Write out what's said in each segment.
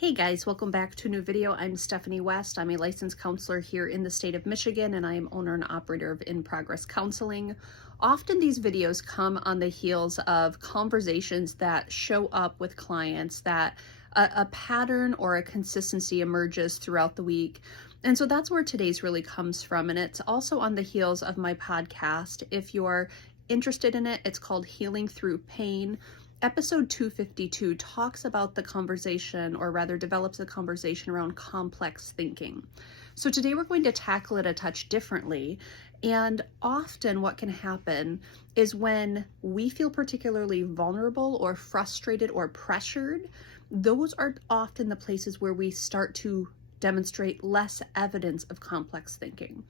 Hey guys, welcome back to a new video. I'm Stephanie West. I'm a licensed counselor here in the state of Michigan, and I am owner and operator of In Progress Counseling. Often these videos come on the heels of conversations that show up with clients that a pattern or a consistency emerges throughout the week. And so that's where today's really comes from. And it's also on the heels of my podcast. If you're interested in it, it's called Healing Through Pain. Episode 252 talks about the conversation, or rather develops a conversation around complex thinking. So today we're going to tackle it a touch differently. And often what can happen is when we feel particularly vulnerable or frustrated or pressured, those are often the places where we start to demonstrate less evidence of complex thinking.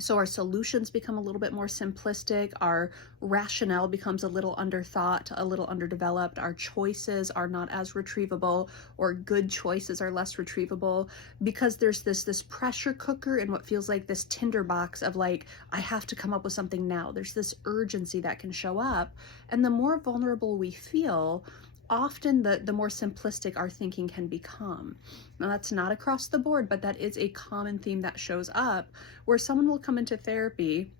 So our solutions become a little bit more simplistic, our rationale becomes a little underthought, a little underdeveloped, our choices are not as retrievable, or good choices are less retrievable, because there's this pressure cooker and what feels like this tinderbox of like, I have to come up with something now. There's this urgency that can show up, and the more vulnerable we feel, often the more simplistic our thinking can become. Now that's not across the board, but that is a common theme that shows up where someone will come into therapy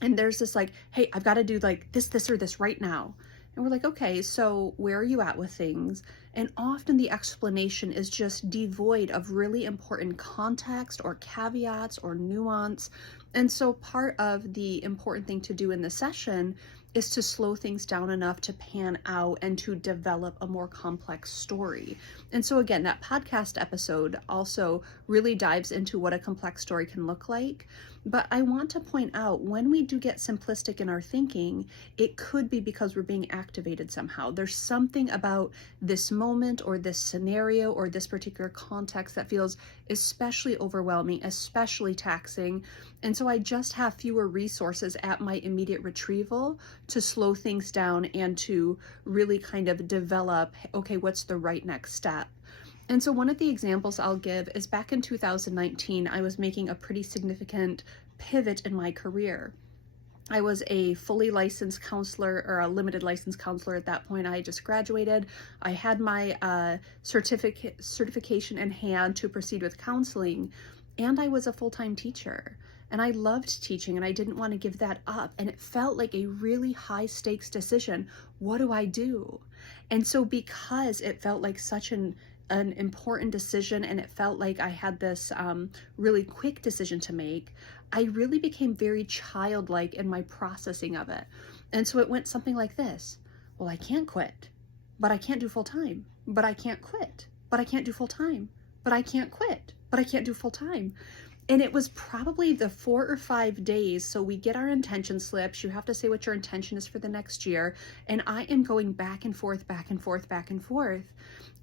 and there's this like, hey, I've got to do like this, or this right now. And we're like, okay, so where are you at with things? And often the explanation is just devoid of really important context or caveats or nuance. And so part of the important thing to do in the session is to slow things down enough to pan out and to develop a more complex story. And so again, that podcast episode also really dives into what a complex story can look like. But I want to point out, when we do get simplistic in our thinking, it could be because we're being activated somehow. There's something about this moment or this scenario or this particular context that feels especially overwhelming, especially taxing. And so I just have fewer resources at my immediate retrieval to slow things down and to really kind of develop, okay, what's the right next step? And so one of the examples I'll give is back in 2019, I was making a pretty significant pivot in my career. I was a fully licensed counselor, or a limited licensed counselor at that point. I had just graduated. I had my certification in hand to proceed with counseling, and I was a full-time teacher. And I loved teaching, and I didn't want to give that up. And it felt like a really high stakes decision. What do I do? And so because it felt like such an important decision, and it felt like I had this really quick decision to make, I really became very childlike in my processing of it. And so it went something like this. Well, I can't quit, but I can't do full time, but I can't quit, but I can't do full time, but I can't quit, but I can't do full time. And it was probably the 4 or 5 days. So we get our intention slips. You have to say what your intention is for the next year. And I am going back and forth, back and forth, back and forth.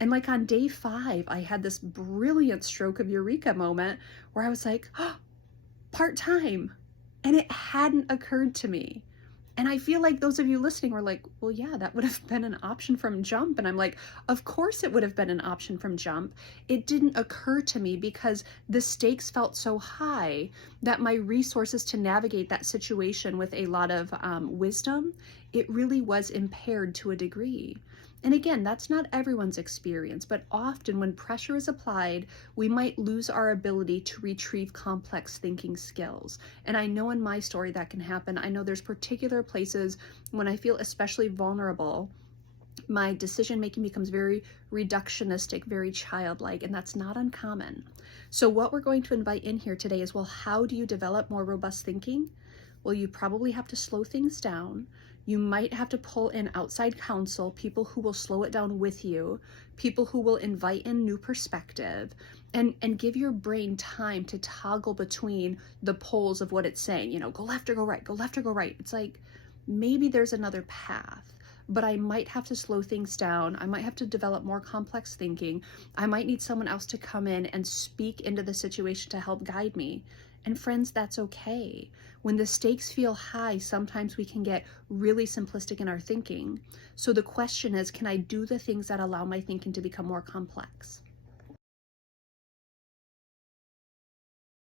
And like on day 5, I had this brilliant stroke of eureka moment where I was like, oh, part-time. And it hadn't occurred to me. And I feel like those of you listening were like, well, yeah, that would have been an option from jump. And I'm like, of course it would have been an option from jump. It didn't occur to me because the stakes felt so high that my resources to navigate that situation with a lot of wisdom, it really was impaired to a degree. And again, that's not everyone's experience, but often when pressure is applied, we might lose our ability to retrieve complex thinking skills. And I know in my story that can happen. I know there's particular places when I feel especially vulnerable, my decision making becomes very reductionistic, very childlike, and that's not uncommon. So what we're going to invite in here today is, well, how do you develop more robust thinking? Well, you probably have to slow things down. You might have to pull in outside counsel, people who will slow it down with you, people who will invite in new perspective, and give your brain time to toggle between the poles of what it's saying, you know, go left or go right, go left or go right. It's like, maybe there's another path, but I might have to slow things down. I might have to develop more complex thinking. I might need someone else to come in and speak into the situation to help guide me. And friends, that's okay. When the stakes feel high, sometimes we can get really simplistic in our thinking. So the question is, can I do the things that allow my thinking to become more complex?